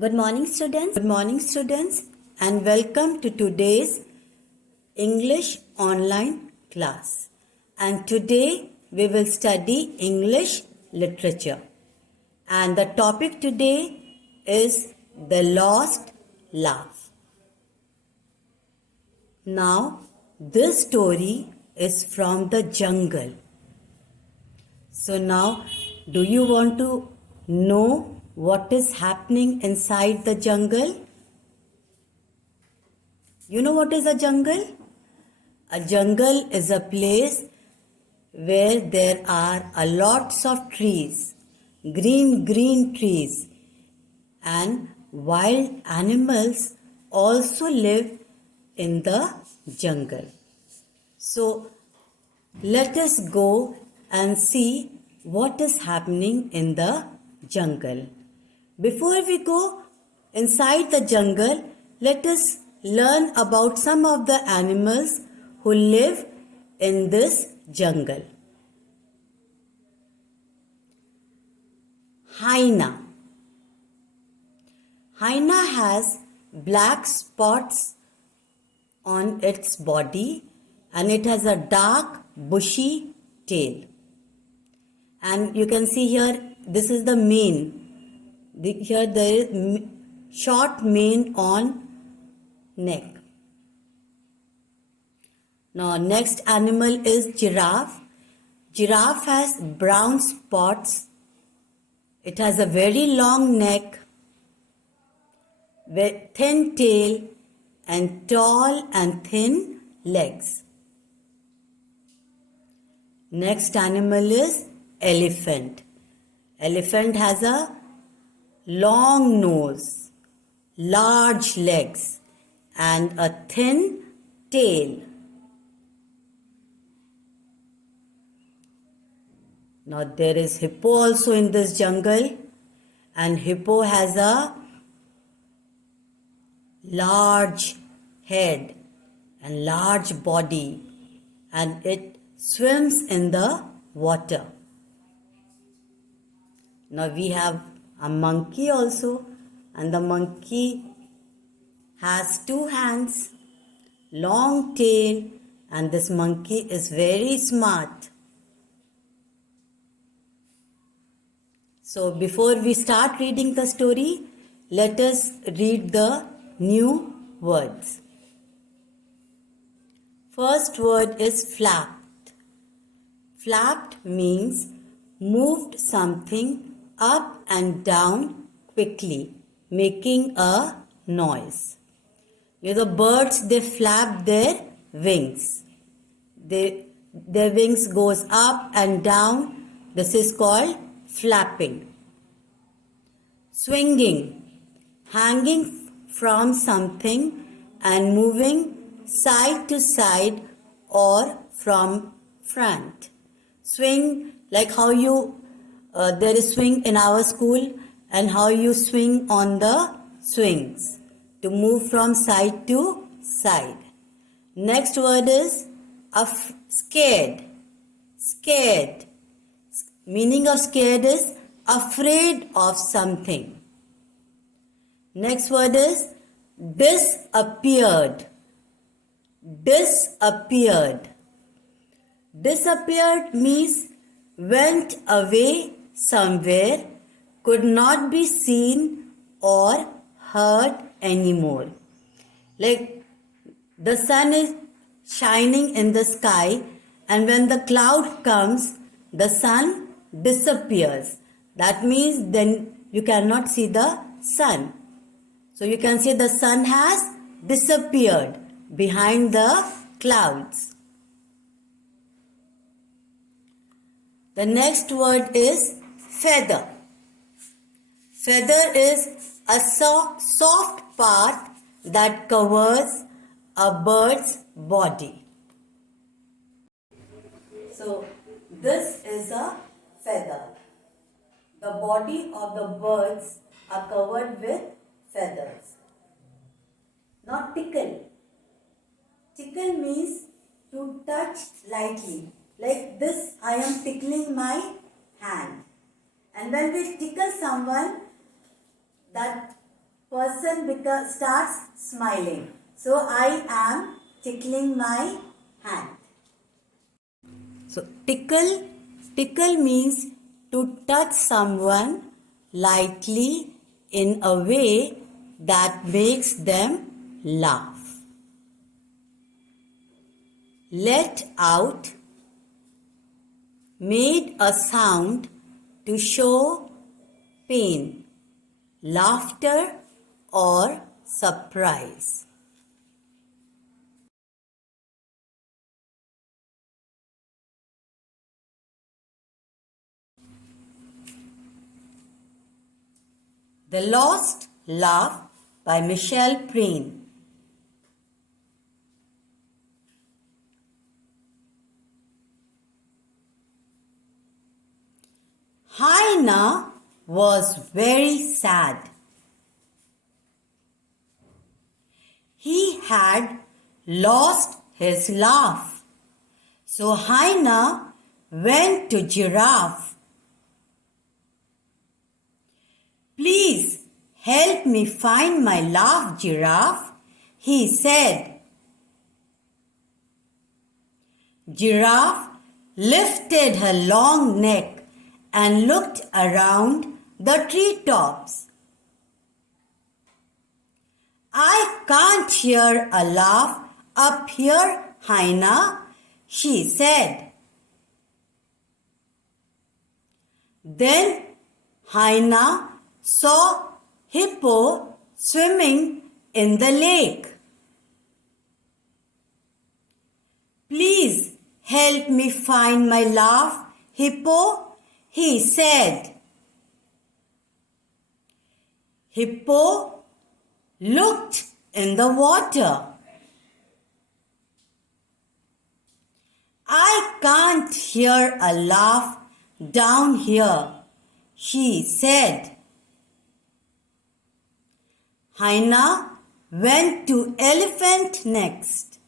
Good morning, students. Good morning, students, and welcome to today's English online class. And today we will study English literature. And the topic today is the lost love. Now, this story is from the jungle. So now, do you want to know what is happening inside the jungle? You know what is a jungle? A jungle is a place where there are a lots of trees, green trees, and wild animals also live in the jungle. So let us go and see what is happening in the jungle. Before we go inside the jungle, let us learn about some of the animals who live in this jungle. Hyena. Hyena has black spots on its body and it has a dark bushy tail. And you can see here, this is the mane. Here there is short mane on neck. Now next animal is giraffe. Giraffe has brown spots. It has a very long neck, with thin tail and tall and thin legs. Next animal is elephant. Elephant has a long nose, large legs, and a thin tail. Now there is hippo also in this jungle, and hippo has a large head and large body, and it swims in the water. Now we have a monkey also, and the monkey has two hands, long tail, and this monkey is very smart. So before we start reading the story, let us read the new words. First word is flapped. Flapped means moved something up and down quickly, making a noise. The birds, they flap their wings. Their wings goes up and down. This is called flapping. Swinging, hanging from something and moving side to side or from front. Swing, like how there is swing in our school, and how you swing on the swings to move from side to side. Next word is scared. Scared. Meaning of scared is afraid of something. Next word is disappeared. Disappeared. Disappeared means went away somewhere, could not be seen or heard anymore. Like the sun is shining in the sky, and when the cloud comes, the sun disappears. That means then you cannot see the sun. So you can see the sun has disappeared behind the clouds. The next word is feather. Feather is a soft part that covers a bird's body. So this is a feather. The body of the birds are covered with feathers. Now tickle. Tickle means to touch lightly. Like this, I am tickling my hand. And when we tickle someone, that person starts smiling. So I am tickling my hand. So tickle means to touch someone lightly in a way that makes them laugh. Let out made a sound to show pain, laughter or surprise. The Lost Laugh by Michelle Preen. Haina was very sad. He had lost his laugh. So Haina went to Giraffe. Please help me find my laugh, Giraffe, he said. Giraffe lifted her long neck and looked around the treetops. I can't hear a laugh up here, Haina, she said. Then Haina saw Hippo swimming in the lake. Please help me find my laugh, Hippo, he said. Hippo looked in the water. I can't hear a laugh down here, she said. Haina went to Elephant next.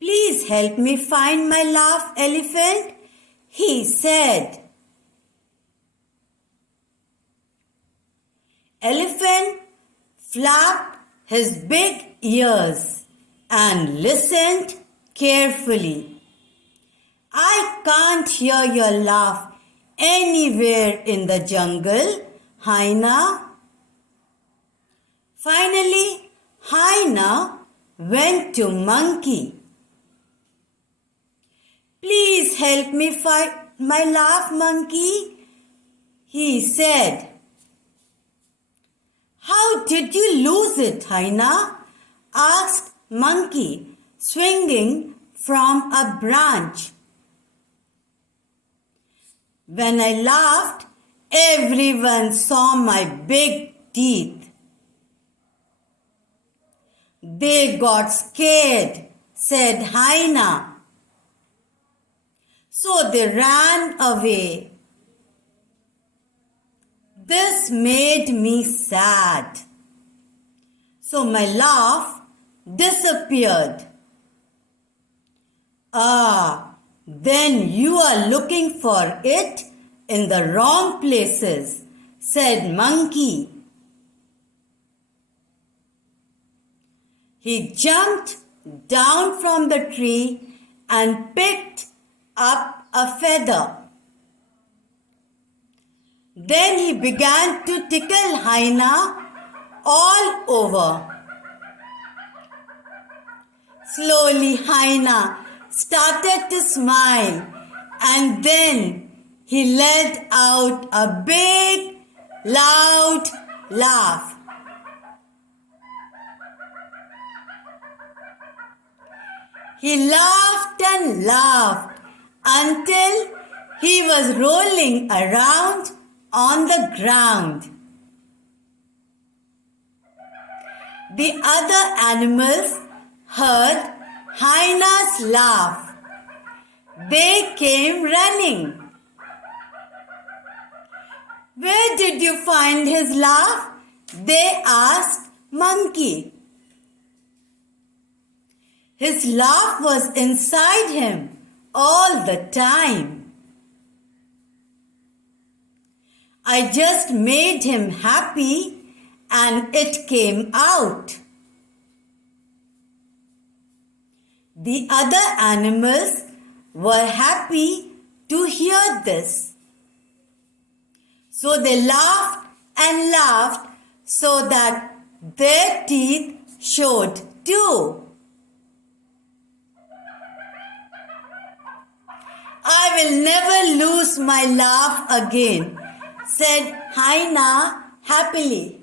Please help me find my laugh, Elephant, he said. Elephant flapped his big ears and listened carefully. I can't hear your laugh anywhere in the jungle, Haina. Finally, Haina went to Monkey. Please help me find my laugh, Monkey, he said. How did you lose it, Haina? Asked Monkey, swinging from a branch. When I laughed, everyone saw my big teeth. They got scared, said Haina. So they ran away. This made me sad. So my laugh disappeared. Ah, then you are looking for it in the wrong places, said Monkey. He jumped down from the tree and picked up a feather. Then he began to tickle Haina all over. Slowly Haina started to smile and then he let out a big, loud laugh. He laughed and laughed until he was rolling around on the ground. The other animals heard Haina's laugh. They came running. Where did you find his laugh? They asked Monkey. His laugh was inside him all the time. I just made him happy and it came out. The other animals were happy to hear this. So they laughed and laughed so that their teeth showed too. I will never lose my laugh again, said Hyena happily.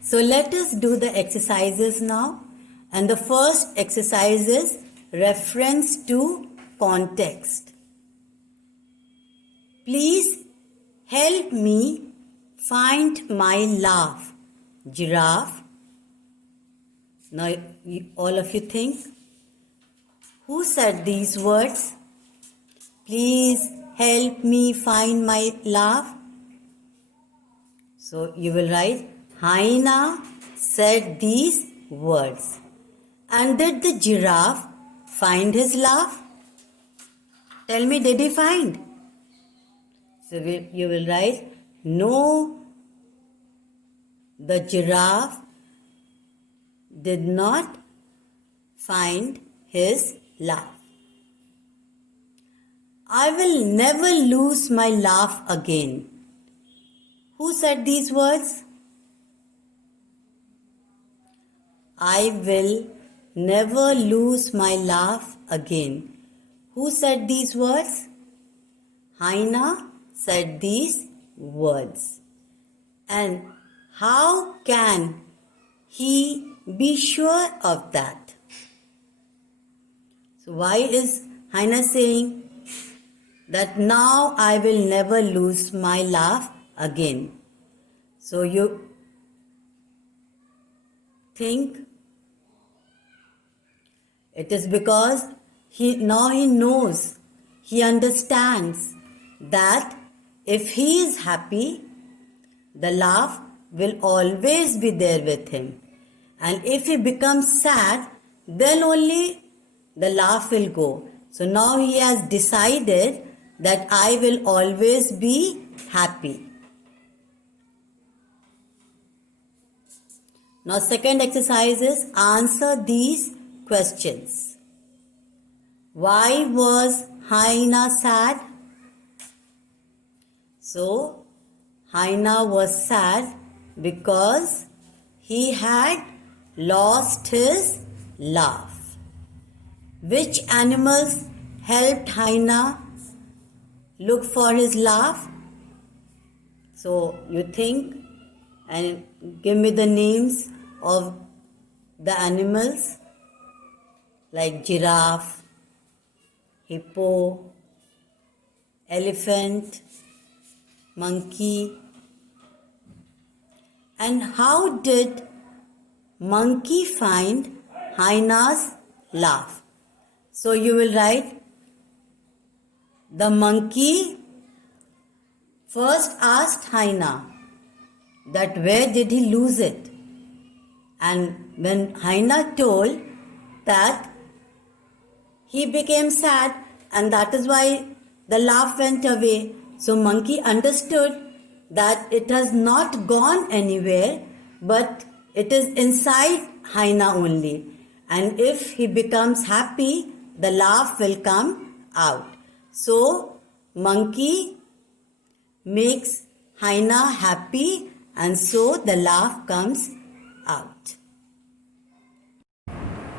So let us do the exercises now. And the first exercise is reference to context. Please help me find my laugh. Giraffe. Now all of you think. Who said these words? Please help me find my laugh. So you will write, Hyena said these words. And did the giraffe find his laugh? Tell me, did he find? So you will write, no, the giraffe did not find his laugh. I will never lose my laugh again. Who said these words? I will never lose my laugh again. Who said these words? Hyena said these words. And how can he be sure of that? So why is Hyena saying that now I will never lose my laugh again? So you think it is because he knows, he understands that if he is happy, the laugh will always be there with him. And if he becomes sad, then only the laugh will go. So now he has decided that I will always be happy. Now second exercise is answer these questions. Why was Hyena sad? So Hyena was sad because he had lost his laugh. Which animals helped Hyena look for his laugh? So you think and give me the names of the animals like giraffe, hippo, elephant, monkey. And how did monkey find Hyena's laugh? So you will write, the monkey first asked Hyena that where did he lose it? And when Hyena told that, he became sad and that is why the laugh went away. So monkey understood that it has not gone anywhere, but it is inside Hyena only. And if he becomes happy, the laugh will come out. So monkey makes Hyena happy and so the laugh comes out.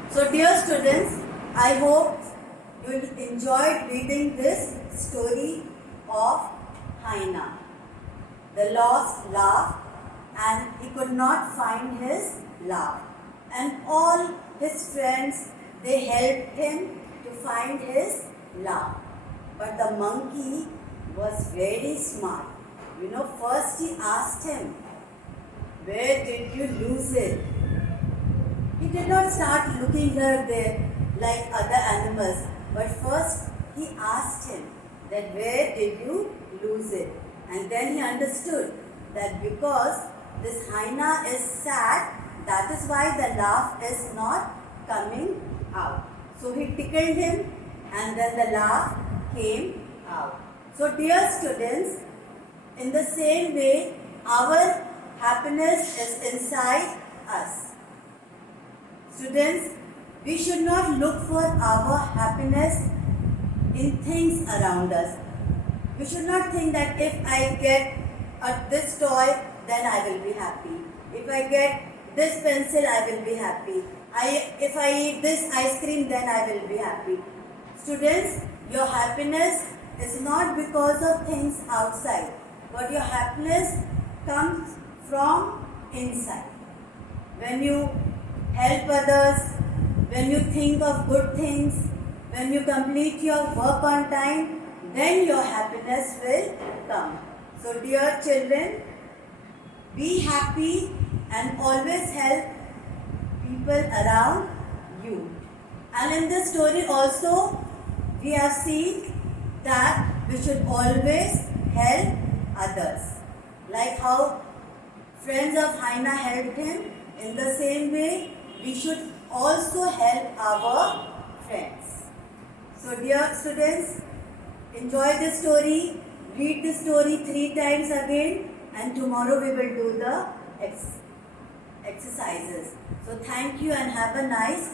So dear students, I hope you enjoyed reading this story of Hyena, the lost laugh, and he could not find his laugh. And all his friends, they helped him to find his laugh. But the monkey was very smart. First he asked him, where did you lose it? He did not start looking here there like other animals, but first he asked him that where did you lose it? And then he understood that because this Hyena is sad, that That is why the laugh is not coming out. So he tickled him and then the laugh came out. So dear students, in the same way, our happiness is inside us. Students, we should not look for our happiness in things around us. We should not think that if I get this toy, then I will be happy. If I get this pencil, I will be happy. If I eat this ice cream, then I will be happy. Students, your happiness is not because of things outside, but your happiness comes from inside. When you help others, when you think of good things, when you complete your work on time, then your happiness will come. So dear children, be happy and always help people around you. And in this story also, we have seen that we should always help others. Like how friends of Haina helped him, in the same way, we should also help our friends. So dear students, enjoy this story, read the story 3 times again, and tomorrow we will do the exercises. So thank you and have a nice